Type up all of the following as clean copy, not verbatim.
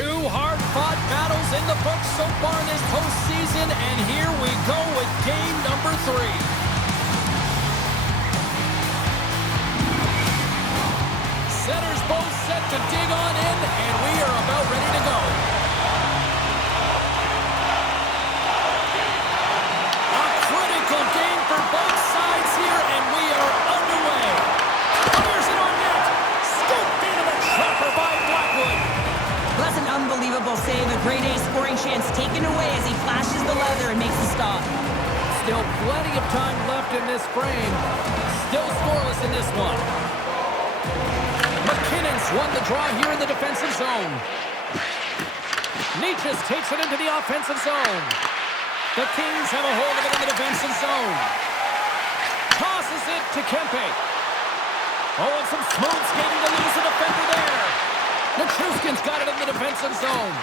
Two hard-fought battles in the books so far in this postseason, and here we go with game number 3. Centers both set to dig on in, and we are about ready to go. A critical game for both sides here, and we are underway. Here's it on net. Scooped into the chopper by Blackwood. That's an unbelievable save. A grade A scoring chance taken away as he flashes the leather and makes the stop. Still plenty of time left in this frame. Still scoreless in this one. McKinnon's won the draw here in the defensive zone. Nietzsche takes it into the offensive zone. The Kings have a hold of it in the defensive zone. Tosses it to Kempe. Oh, and some smooth skating to lose the defender there. Nichushkin's got it in the defensive zone.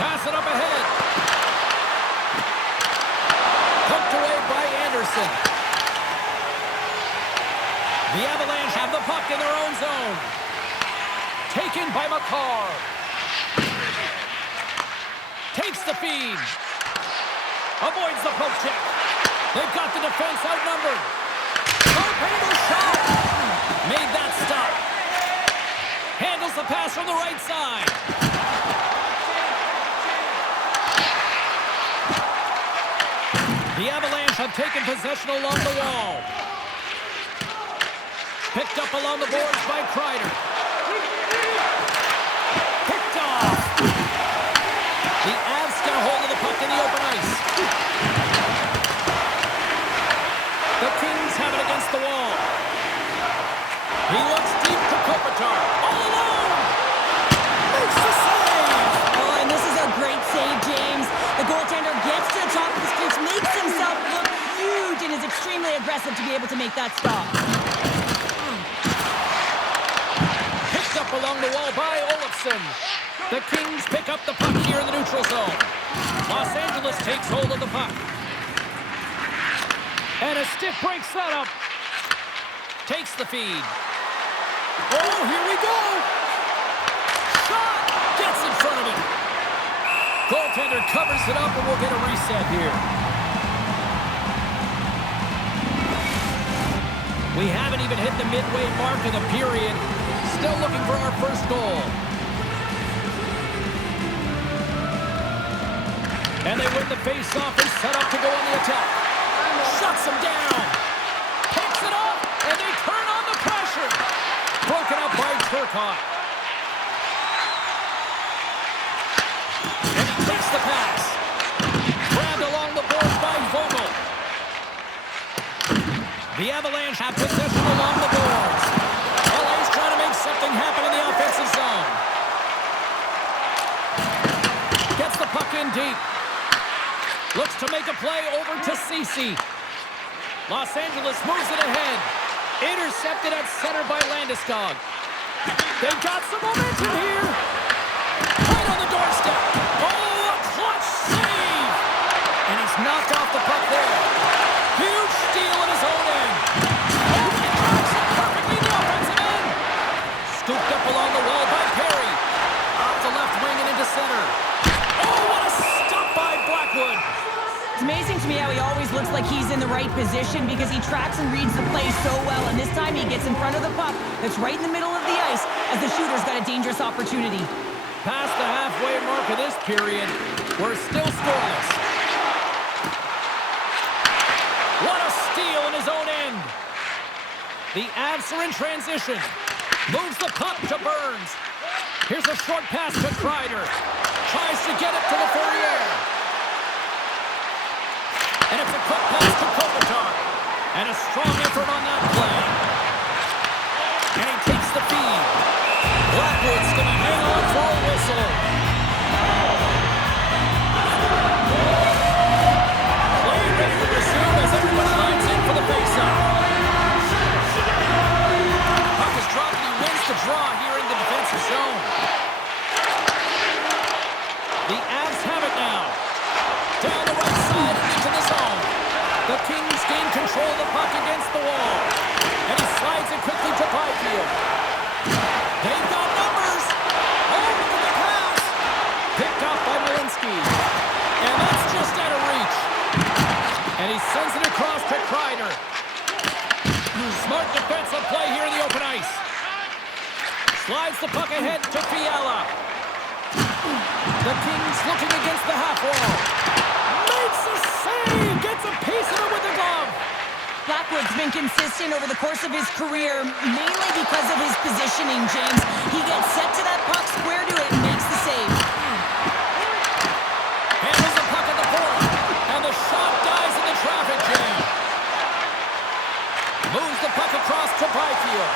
Pass it up ahead. Poked away by Anderson. The Avalanche have the puck in their own zone. Taken by McCarr. Takes the feed. Avoids the poke check. They've got the defense outnumbered. Torpedo shot. Made that stop. Handles the pass from the right side. The Avalanche have taken possession along the wall. Picked up along the boards by Kreider. Picked off. The Avs get a hold of the puck in the open ice. The Kings have it against the wall. He looks deep to Kopitar. All alone! Makes the save! Oh, and this is a great save, James. The goaltender gets to the top of the sticks, makes himself look huge, and is extremely aggressive to be able to make that stop. Picked up along the wall by Olofsson. The Kings pick up the puck here in the neutral zone. Los Angeles takes hold of the puck. And a stick breaks that up. Takes the feed. Oh, here we go! Shot! Gets in front of it. Goaltender covers it up, and we'll get a reset here. We haven't even hit the midway mark of the period. Still looking for our first goal. And they win the face-off and set up to go on the attack. Shuts them down. Picks it up, and they turn on the pressure. Broken up by Turcotte. And he takes the pass. Grabbed along the board by Vogel. The Avalanche have possession along the boards. LA's trying to make something happen in the offensive zone. Gets the puck in deep. Looks to make a play over to Ceci. Los Angeles moves it ahead. Intercepted at center by Landeskog. They've got some momentum here. Right on the doorstep. Oh, a clutch save. And he's knocked off the puck there. Huge steal in his own end. Oh, he drives it perfectly in the offensive end. Scooped up along the wall by Perry. Off the left wing and into center. Oh, what a stop by Blackwood. It's amazing to me how he always looks like he's in the right position because he tracks and reads the play so well, and this time he gets in front of the puck that's right in the middle of the ice as the shooter's got a dangerous opportunity. Past the halfway mark of this period, we're still scoreless. What a steal in his own end. The Avs are in transition. Moves the puck to Burns. Here's a short pass to Kreider. Tries to get it to the Fourier. And it's a quick pass to Kopitar. And a strong effort on that play. And he takes the feed. Blackwood's going to hang on for a whistle. Play ready to resume as everyone lines in for the faceoff. Puck is dropped and he wins the draw here in the defensive zone. The Avs have it now. Down the right side and into the zone. The Kings across to Kreider. Smart defensive play here in the open ice. Slides the puck ahead to Fiala. The Kings looking against the half wall. Makes a save! Gets a piece of it with the glove. Blackwood's been consistent over the course of his career, mainly because of his positioning, James. He gets set to that puck, square to it, and makes the save. Handles the puck at the point, and the shot dies in the traffic jam. Moves the puck across to Byfield.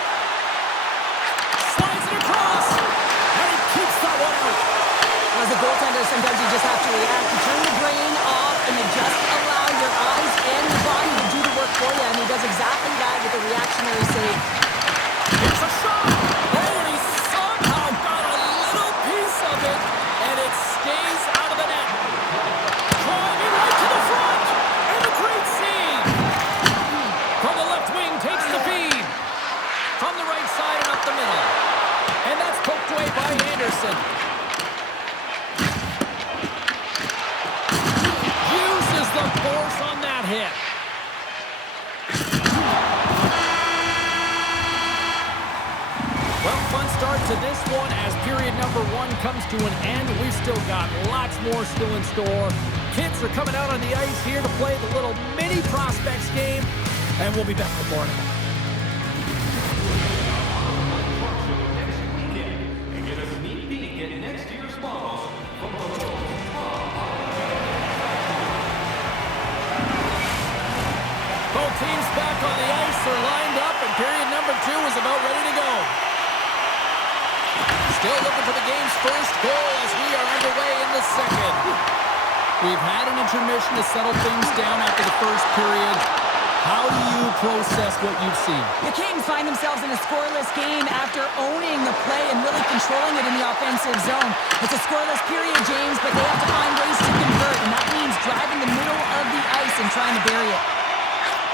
Slides it across, and he keeps that one out. As a goaltender, sometimes you just have to react. You turn the brain off, and you just allow your eyes and your body to do the work for you, and he does exactly that with a reactionary save. It's a shot! Oh, and he somehow got a little piece of it, and it stays out of the net. Driving right to the front, and a great save! From the left wing, takes the feed. From the right side and up the middle. And that's poked away by Anderson. Uses the force on that hit. Well, fun start to this one as period number 1 comes to an end. We've still got lots more still in store. Kids are coming out on the ice here to play the little mini prospects game, and we'll be back with more in a moment. Both teams back on the ice are lined up, and period number 2 is about ready to go. Still looking for the game's first goal as we are underway in the second. We've had an intermission to settle things down after the first period. How do you process what you've seen? The Kings find themselves in a scoreless game after owning the play and really controlling it in the offensive zone. It's a scoreless period, James, but they have to find ways to convert, and that means driving the middle of the ice and trying to bury it.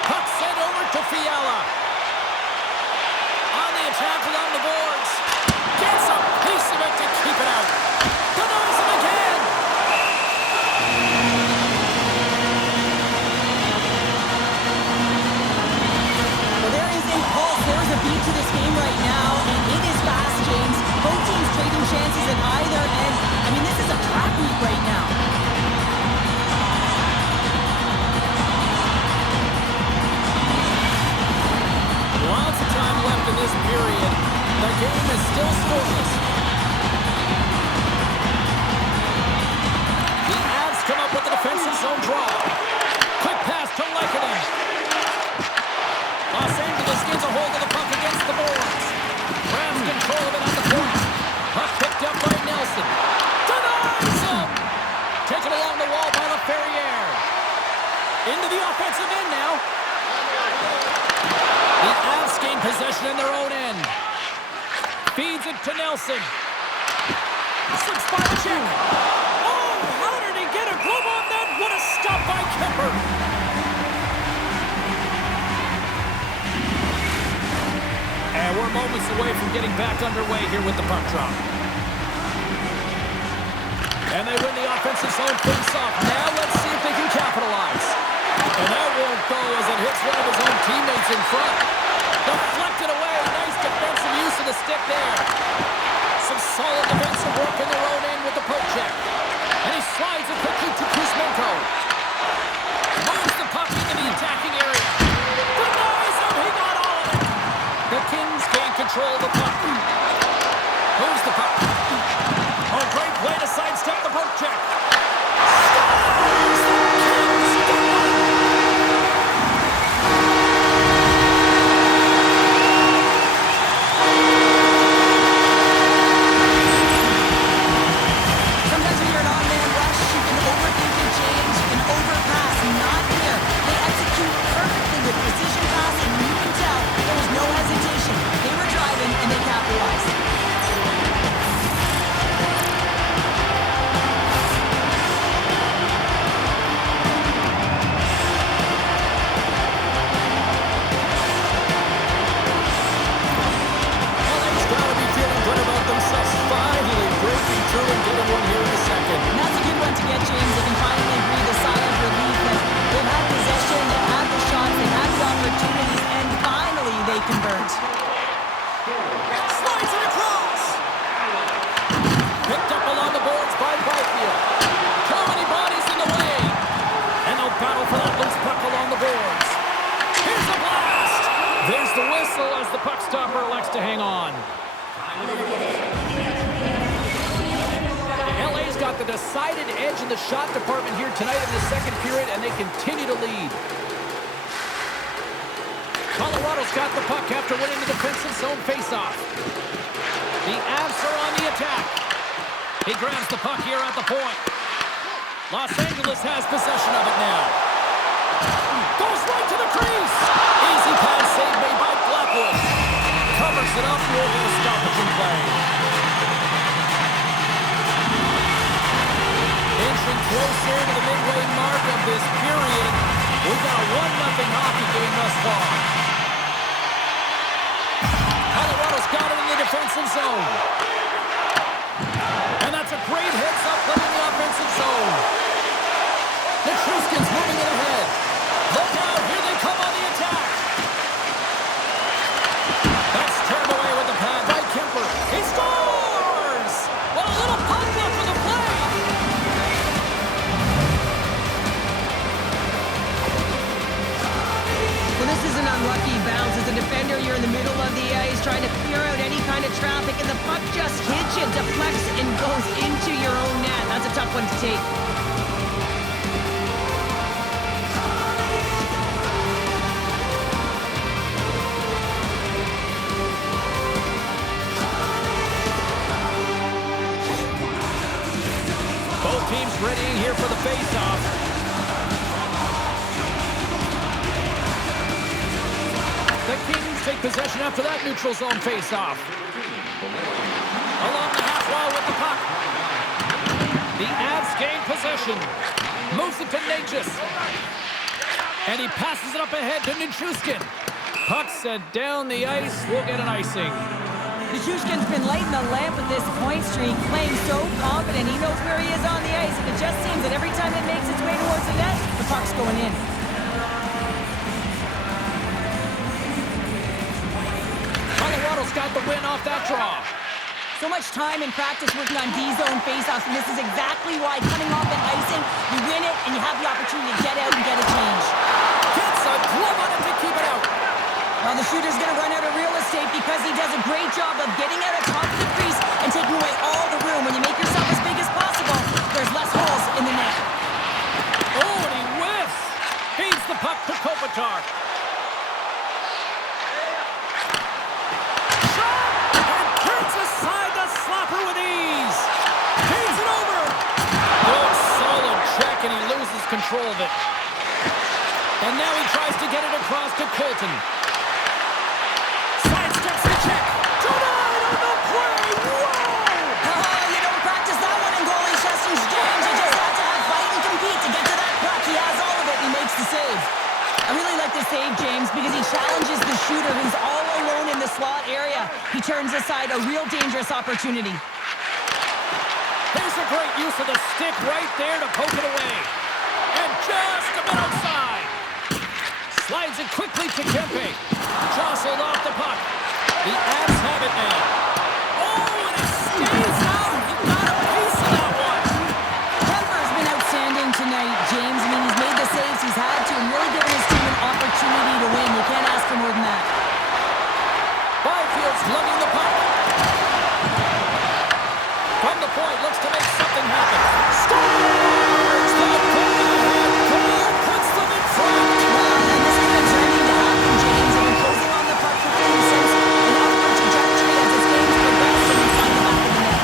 Puck sent over to Fiala. On the attack along the boards. Gets a piece of it to keep it out. Denies him again. Well, there is a pulse. There is a beat to this game right now, and it is fast, James. Both teams trading chances at either end. I mean, this is a track meet right now. Lots of time left in this period. The game is still scoreless. The Avs come up with a defensive zone draw. Quick pass to Lehkonen. Los Angeles gets a hold of the puck against the boards. Grabs control of it at the point. Puck picked up by Nelson. Denies him! Taken along the wall by LaFerriere. Into the offensive end now. The Avs gain possession in their own end. Feeds it to Nelson. Slips by the check. Oh, how did he get a glove on that? What a stop by Kemper. And we're moments away from getting back underway here with the puck drop. And they win the offensive zone face-off. Now let's see if they can capitalize. And that won't go as it hits one of his own teammates in front. Deflected away. Nice defensive use of the stick there. Some solid defensive work in their own end with the poke check. And he slides it quickly to Kuzmenko. Moves the puck into the attacking area. Denies him. He got all of it. The Kings gain control of the puck. Moves the puck. Oh, great play to sidestep the poke check. Overpass, not here. They execute the puck stopper elects to hang on. LA's got the decided edge in the shot department here tonight in the second period, and they continue to lead. Colorado's got the puck after winning the defensive zone faceoff. The Avs are on the attack. He grabs the puck here at the point. Los Angeles has possession of it now. Goes right to the crease. Easy pass save made by Blackwood. Covers it up. We'll get a stoppage in play. Inching closer to the midway mark of this period. We've got a 1-0 hockey game thus far. Colorado's got it in the defensive zone. And that's a great heads-up play in the offensive zone. The Truscans moving it ahead. Look out, here they come on the attack. That's turned away with the pad by Kemper. He scores! Well, a little pop-up for the play. Well, this is an unlucky bounce. As a defender, you're in the middle of the ice trying to clear out any kind of traffic, and the puck just hits you, deflects, and goes into your own net. That's a tough one to take. Both teams readying here for the face-off. The Kings take possession after that neutral zone face-off. Along the half wall with the puck. The Avs gain possession. Moves it to Natchez. And he passes it up ahead to Nichushkin. Puck sent down the ice. We'll get an icing. Nichushkin's been lighting the lamp with this point streak, playing so confident. He knows where he is on the ice, and it just seems that every time it makes its way towards the net, the puck's going in. Colorado's got the win off that draw. So much time in practice working on D-zone faceoffs, and this is exactly why coming off an icing, you win it, and you have the opportunity to get out and get a change. Gets a glove on it to keep it out. Well, the shooter's going to run out of real estate because he does a great job of getting out of top of the crease and taking away all the room. When you make yourself as big as possible, there's less holes in the net. Oh, and he whiffs. Feeds the puck to Kopitar. Shot! And turns aside the slapper with ease. Feeds it over. Good, solid check, and he loses control of it. And now he tries to get it across to Colton. Save, James, because he challenges the shooter who's all alone in the slot area. He turns aside a real dangerous opportunity. Here's a great use of the stick right there to poke it away. And just a bit outside. Slides it quickly to Kempe. Jostled off the puck. The Avs have it now. Oh, and it stays out. He got a piece of that one. Kemper's been outstanding tonight, James. I mean, he's made the saves he's had to and really given his team an opportunity to win. You can't ask for more than that. Byfield's lugging the puck. From the point, looks to make something happen. Scores! The goal ahead. Goal puts them in front. Well, and this has been turning to happen, James. They've been closing on the puck quickly since an upward trajectory as this game's progressed and we find the back of the net.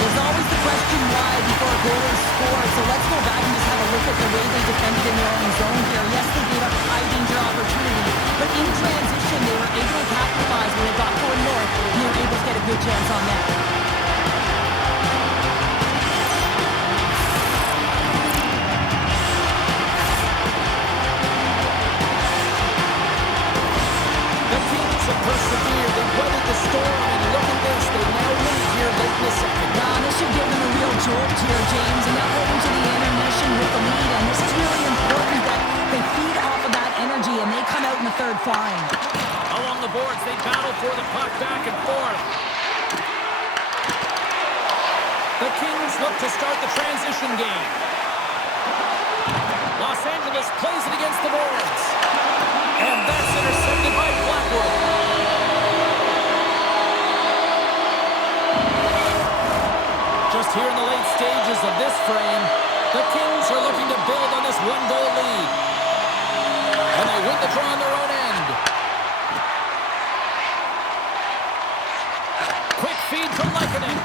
There's always the question why before a goal is scored, so let's go back and just have a look at the way they defended in their own zone here. Yes, they gave up a high-danger opportunity, but in transition, they were able to capitalize when they got going north, and they were able to get a good chance on that. The Kings have persevered. They weathered the storm, and look at this. They now lead here late in the second. Wow, this should give them a real jolt here, James, and they'll head into the intermission with the lead, and this is really important that they feed off of that energy and they come out in the third flying. Along the boards, they battle for the puck back and forth. The Kings look to start the transition game. Los Angeles plays it against the boards. And that's intercepted by Blackwood. one-goal lead. And they win the draw on their own end. Quick feed to Lehkonen.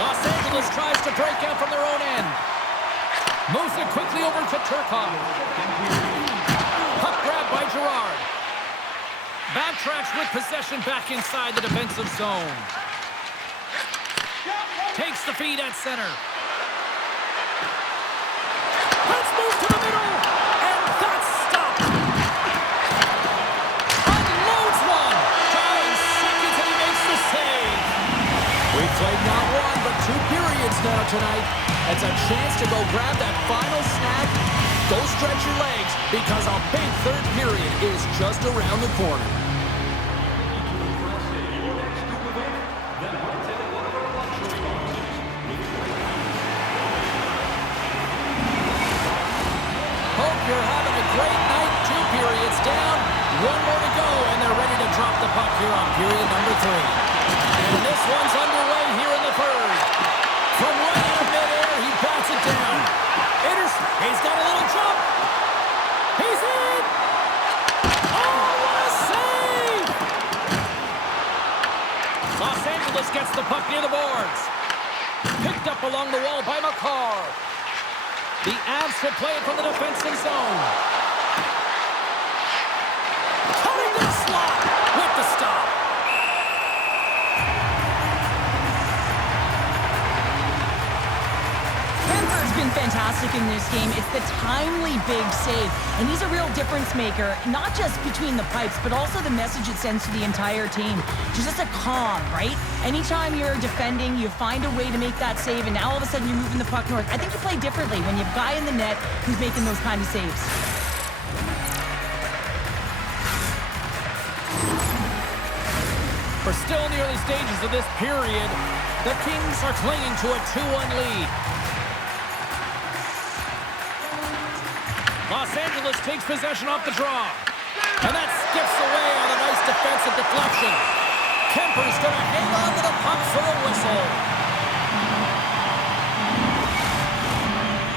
Los Angeles tries to break out from their own end. Moves it quickly over to Turcotte. Puck grab by Girard. Backtracks with possession back inside the defensive zone. Takes the feed at center. Let's move to the middle. And that's stopped. Unloads one. Dying seconds and he makes the save. We've played not one but 2 periods now tonight. It's a chance to go grab that final snack. Go stretch your legs because a big third period is just around the corner. Hope you're having a great night. 2 periods down. 1 more to go, and they're ready to drop the puck here on period number 3. And this one's underway here in the third. From right out of midair, he bats it down. He's got a little jump. He's in. Oh, what a save! Los Angeles gets the puck near the boards. Picked up along the wall by McCarr. The Avs will play it from the defensive zone. Cutting the slot with the stop. Been fantastic in this game. It's the timely big save, and he's a real difference maker, not just between the pipes, but also the message it sends to the entire team. Just a calm, right? Anytime you're defending, you find a way to make that save, and now all of a sudden you're moving the puck north. I think you play differently when you have a guy in the net who's making those kind of saves. We're still in the early stages of this period. The Kings are clinging to a 2-1 lead. Los Angeles takes possession off the draw. And that skips away on a nice defensive deflection. Kemper's going to hang on to the puck for a whistle.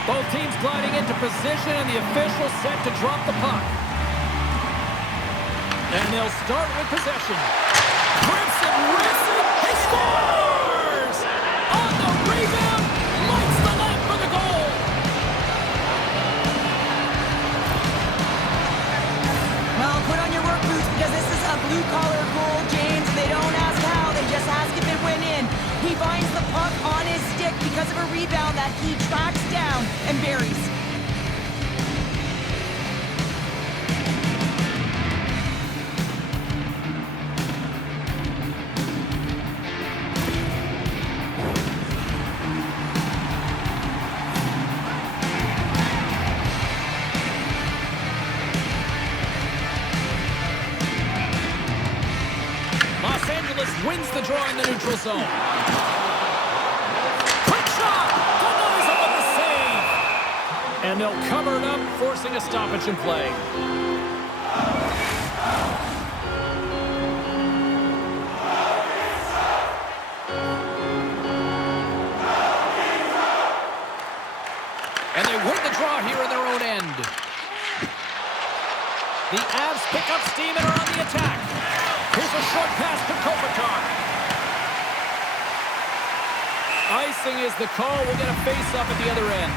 Both teams gliding into position, and the official set to drop the puck. And they'll start with possession. Grips it, rips it, he scores! On the rebound, lights the net for the goal. Well, put on your work boots because this is a blue-collar goal, James. They don't ask how, they just ask if it went in. He finds the puck on his stick because of a rebound that he tracks down and buries. Wins the draw in the neutral zone. Quick shot! Denies him with the save! And they'll cover it up, forcing a stoppage in play. And they win the draw here in their own end. The Avs pick up steam and are on the attack. Here's a short pass to Kopitar. Icing is the call. We'll get a face-off at the other end.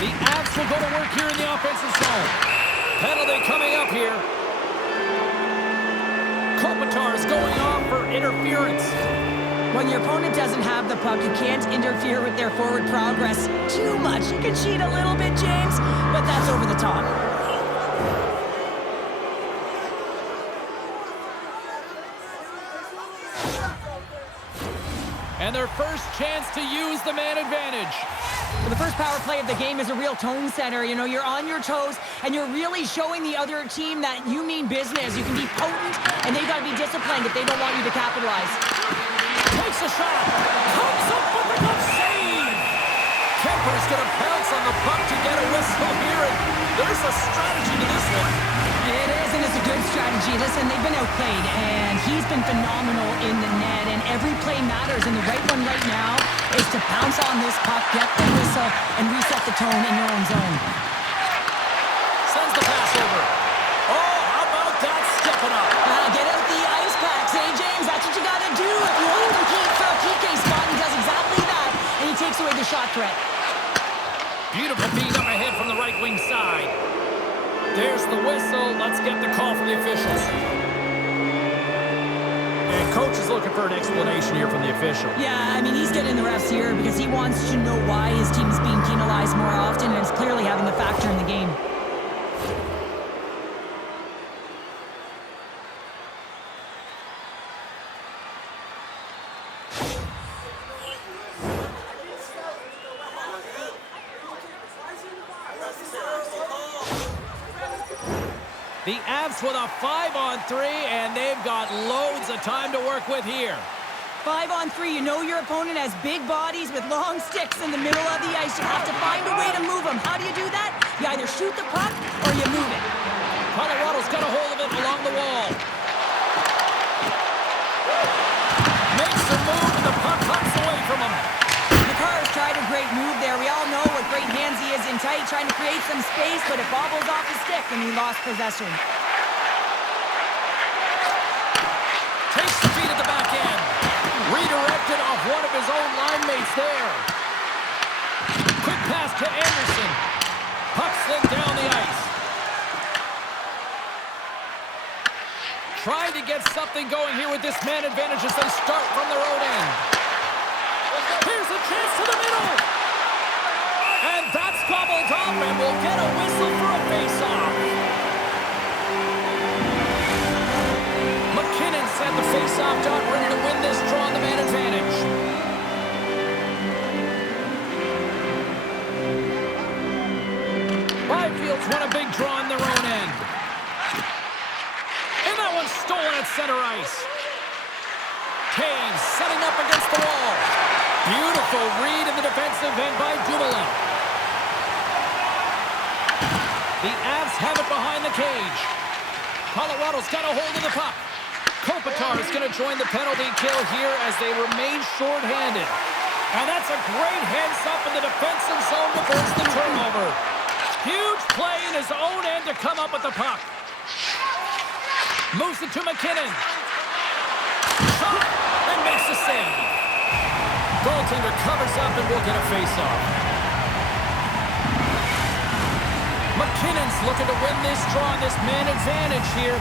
The Avs will go to work here in the offensive zone. Penalty coming up here. Kopitar is going off for interference. When your opponent doesn't have the puck, you can't interfere with their forward progress too much. You can cheat a little bit, James, but that's over the top. And their first chance to use the man advantage. Well, the first power play of the game is a real tone setter. You know, you're on your toes, and you're really showing the other team that you mean business. You can be potent, and they've got to be disciplined if they don't want you to capitalize. Takes a shot. Comes up with a good save. Kemper's going to pounce on the puck to get a whistle here. And there's a strategy to this one. It is, and it's a good strategy. Listen, they've been outplayed, and he's been phenomenal in the net, and every play matters, and the right one right now is to pounce on this puck, get the whistle, and reset the tone in your own zone. Sends the pass over. Oh, how about that stepping up? Get out the ice packs, hey, James? That's what you got to do if you want to compete for a PK spot. He does exactly that, and he takes away the shot threat. Beautiful feed up ahead from the right wing side. There's the whistle. Let's get the call from the officials. And coach is looking for an explanation here from the official. Yeah, I mean, he's getting the refs here because he wants to know why his team is being penalized more often, and it's clearly having a factor in the game. The Avs with a 5-on-3, and they've got loads of time to work with here. 5-on-3, you know your opponent has big bodies with long sticks in the middle of the ice. You have to find a way to move them. How do you do that? You either shoot the puck or you move it. Colorado's got a hold of it along the wall. Makes a move, and the puck hops away from him. Makar's tried a great move there. We all know what great hands he is in tight, trying to create some space, but it bobbles off his stick, and he lost possession. Takes the feed at the back end. Redirected off one of his own line mates there. Quick pass to Anderson. Puck slid down the ice. Trying to get something going here with this man advantage as they start from their own end. Here's a chance to the middle. And that's gobbled up, and we'll get a whistle for a face-off. McKinnon sent the face-off dot, ready to win this draw on the man advantage. Byfield's won a big draw on their own end. And that one's stolen at center ice. Taves setting up against the wall. Beautiful read in the defensive end by Dumoulin. The Avs have it behind the cage. Colorado's got a hold of the puck. Kopitar is going to join the penalty kill here as they remain shorthanded. And that's a great heads-up in the defensive zone to force the turnover. Huge play in his own end to come up with the puck. Moves it to McKinnon. Shot and makes the save. Goaltender covers up and will get a face-off. McKinnon's looking to win this draw, this man advantage here.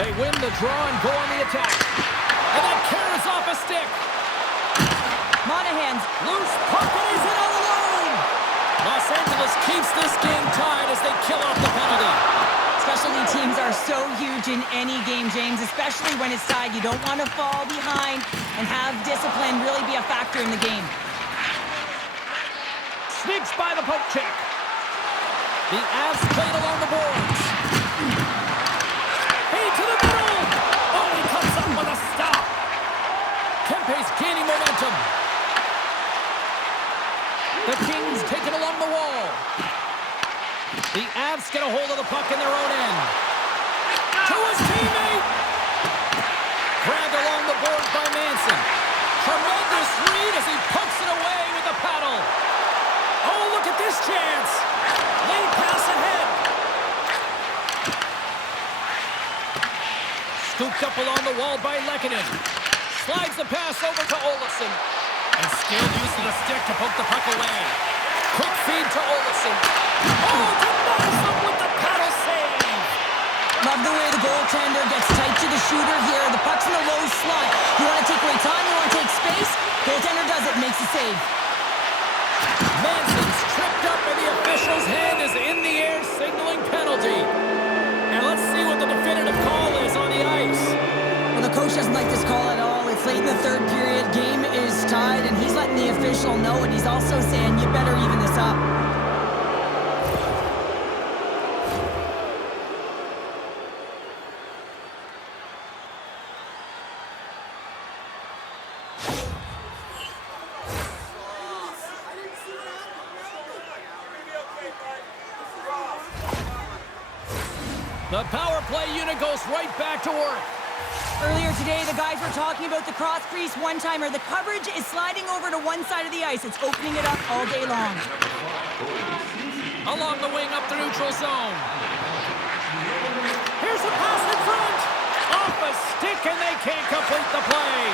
They win the draw and go on the attack. And that carries off a stick. Monahan's Loose puck and he's in all alone. Los Angeles keeps this game tied as they kill off the penalty. specialty teams are so huge in any game, James, especially when it's tied. You don't want to fall behind and have discipline really be a factor in the game. Sneaks by the poke check. The Avs played along the boards. Hey, to the middle! Oh, he comes up with a stop. Kempe's gaining momentum. The Kings take it along the wall. The Avs get a hold of the puck in their own end. To his teammate! Grabbed along the boards by Manson. Tremendous read as he pokes it away with the paddle. Oh, look at this chance. Late pass ahead. Scooped up along the wall by Lehkonen. Slides the pass over to Olofsson. And still using the stick to poke the puck away. Quick feed to Olofsson. Oh, to Marshall with the paddle save. Love the way the goaltender gets tight to the shooter here. The puck's in a low slot. You want to take away time, you want to take space. Goaltender does it, makes the save. Manson's tripped up and the official's hand is in the air signaling penalty. And let's see what the definitive call is on the ice. Well, the coach doesn't like this call at all. It's late in the third period. Game is tied, and he's letting the official know it. He's also saying, you better even this up. The power play unit goes right back to work. Earlier today, the guys were talking about the cross-crease one-timer. The coverage is sliding over to one side of the ice. It's opening it up all day long. Along the wing, up the neutral zone. Here's a pass in front. Off a stick, and they can't complete the play.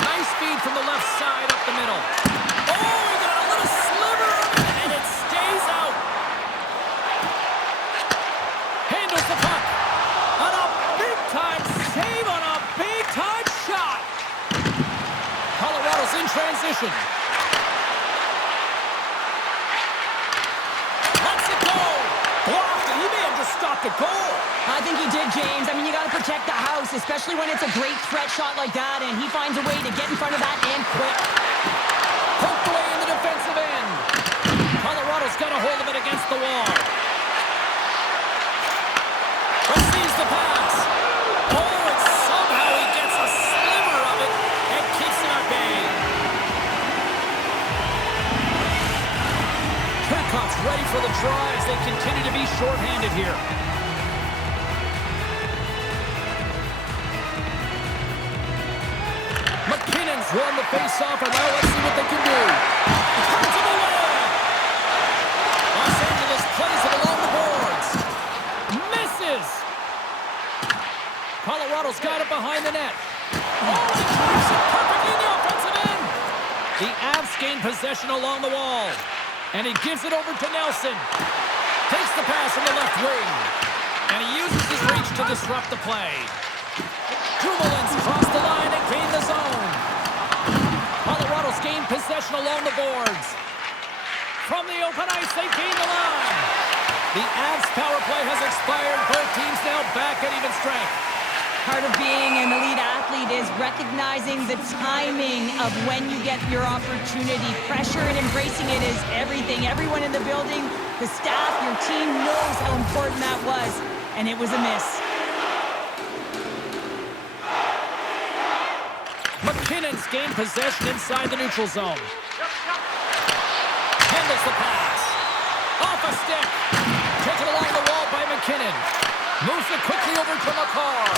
Nice feed from the left side up the middle. Oh, he got a little sliver of it, and it stays out. Handles the puck. On a big-time save on a big-time shot. Colorado's in transition. Lets it go. Blocked, and he may have just stopped a goal. I think he did, James. I mean, you got to protect the house, especially when it's a great threat shot like that, and he finds a way to get in front of that and quick. Poked away in the defensive end. Colorado's got a hold of it against the wall. Receives the pass. Oh, and somehow he gets a sliver of it and keeps it at bay. Turcotte's ready for the draw as they continue to be shorthanded here. McKinnon's won the face-off, and now let's see what they can do. Turns it away. Los Angeles plays it along the boards. Misses. Colorado's got it behind the net. Oh, he tracks it perfectly in the offensive end. The Avs gain possession along the wall. And he gives it over to Nelson. Takes the pass from the left wing. And he uses his reach to disrupt the play. Dumoulin's crossed the line and gained the zone. Colorado's gained possession along the boards. From the open ice, they gain the line. The Avs power play has expired. Both teams now back at even strength. Part of being an elite athlete is recognizing the timing of when you get your opportunity. Pressure and embracing it is everything. Everyone in the building, the staff, your team knows how important that was, and it was a miss. McKinnon's gained possession inside the neutral zone. Handles the pass. Off a stick. Taken along the wall by McKinnon. Moves it quickly over to McCarr.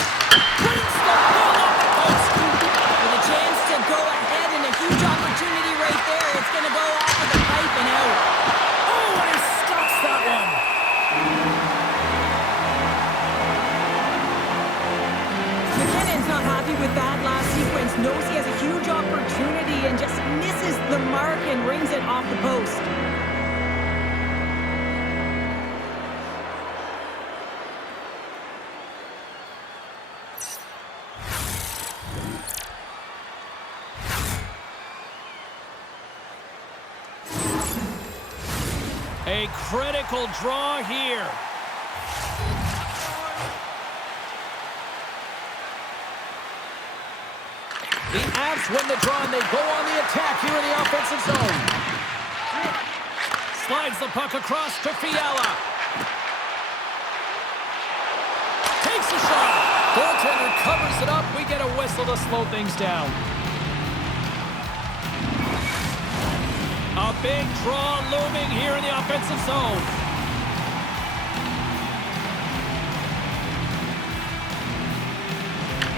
Brings the ball up the post. With a chance to go ahead and a huge opportunity right there. It's going to go off of the pipe and out. Oh, and he stops that one. McKinnon's not happy with that last sequence. Knows he has a huge opportunity and just misses the mark and rings it off the post. A critical draw here. The Avs win the draw, and they go on the attack here in the offensive zone. Slides the puck across to Fiala. Takes a shot. Goaltender covers it up. We get a whistle to slow things down. A big draw looming here in the offensive zone.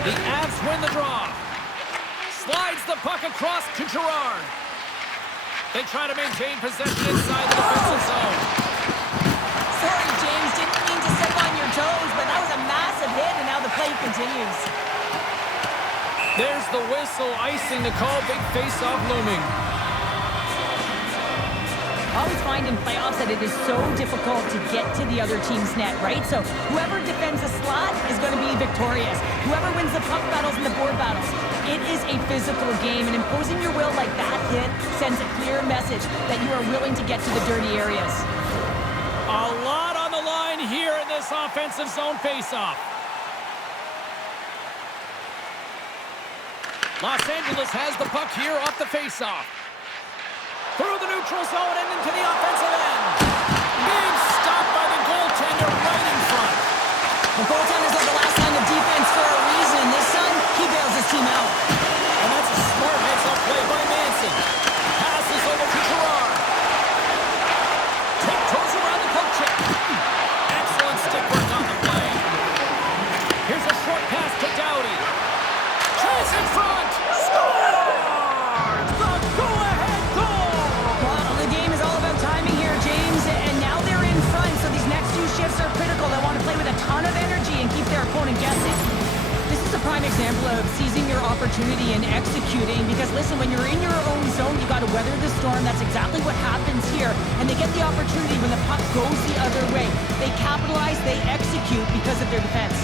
The Avs win the draw. Slides the puck across to Girard. They try to maintain possession inside the defensive zone. Sorry, James. Didn't mean to step on your toes, but that was a massive hit, and now the play continues. There's the whistle, icing the call. Big face-off looming. I always find in playoffs that it is so difficult to get to the other team's net, right? So whoever defends a slot is going to be victorious. Whoever wins the puck battles and the board battles. It is a physical game, and imposing your will like that hit sends a clear message that you are willing to get to the dirty areas. A lot on the line here in this offensive zone face-off. Los Angeles has the puck here off the face-off. Through the neutral zone and into the offensive end. Being stopped by the goaltender right in front. The goaltenders are the last line of defense for a reason. This time, he bails his team out. And that's a smart heads-up play by Manson. Passes over to Girard. Tiptoes around the poke check. Excellent stick work on the play. their opponent guessing. This is a prime example of seizing your opportunity and executing because, listen, when you're in your own zone, you got to weather the storm. That's exactly what happens here. And they get the opportunity when the puck goes the other way. They capitalize, they execute because of their defense.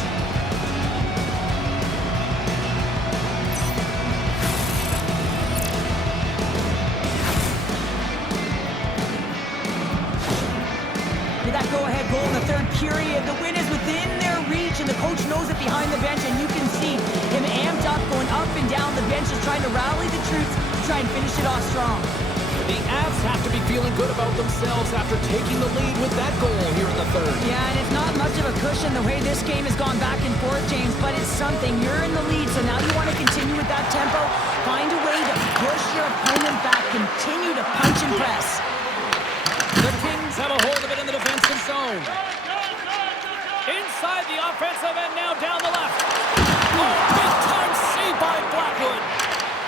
With that go-ahead goal in the third period, the win is within their reach, and the coach knows it behind the bench, and you can see him amped up, going up and down the bench, just trying to rally the troops to try and finish it off strong. The Avs have to be feeling good about themselves after taking the lead with that goal here in the third. Yeah, and it's not much of a cushion the way this game has gone back and forth, James, but it's something. You're in the lead, so now you want to continue with that tempo. Find a way to push your opponent back. Continue to punch and press. The Kings have a hold of it in the defensive zone. Inside the offensive end, now down the left. Oh, big-time save by Blackwood.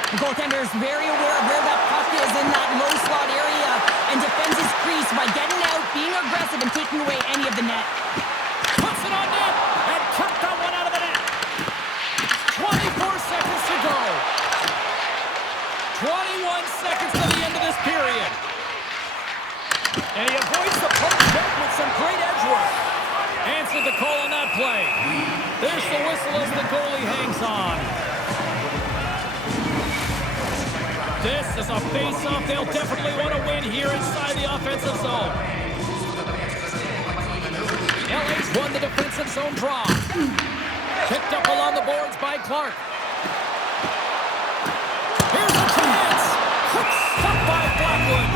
The goaltender is very aware of where that puck is in that low slot area and defends his crease by getting out, being aggressive, and taking away any of the net. Puts it on net and kept that one out of the net. 24 seconds to go. 21 seconds to the end of this period. And he avoids the puck check with some great edge work. Answered the call on that play. There's the whistle as the goalie hangs on. This is a face-off they'll definitely want to win here inside the offensive zone. LA's won the defensive zone draw. Picked up along the boards by Clark. Here's a chance. Quick stop by Blackwood.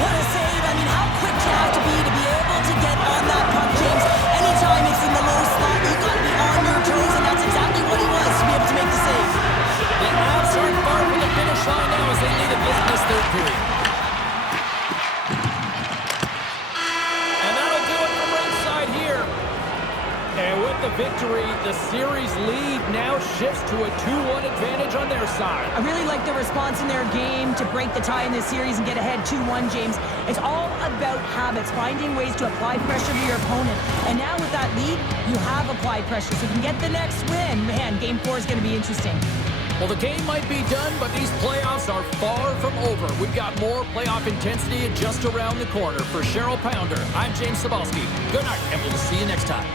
What a save. I mean, how quick you have to be able to get on that puck, James. Anytime it's in the low slot, you've got to be on your toes, and that's exactly what he was to be able to make the save. The Avs aren't far from the finish line now as they lead it in this third period. And that'll do it from ringside here. And with the victory, the series lead now shifts to a 2-1 advantage on their side. I really like the response in their game to break the tie in this series and get ahead 2-1, James. It's all about habits, finding ways to apply pressure to your opponent. And now with that lead, you have applied pressure. So if you can get the next win, man, Game 4 is going to be interesting. Well, the game might be done, but these playoffs are far from over. We've got more playoff intensity just around the corner. For Cheryl Pounder, I'm James Cebulski. Good night, and we'll see you next time.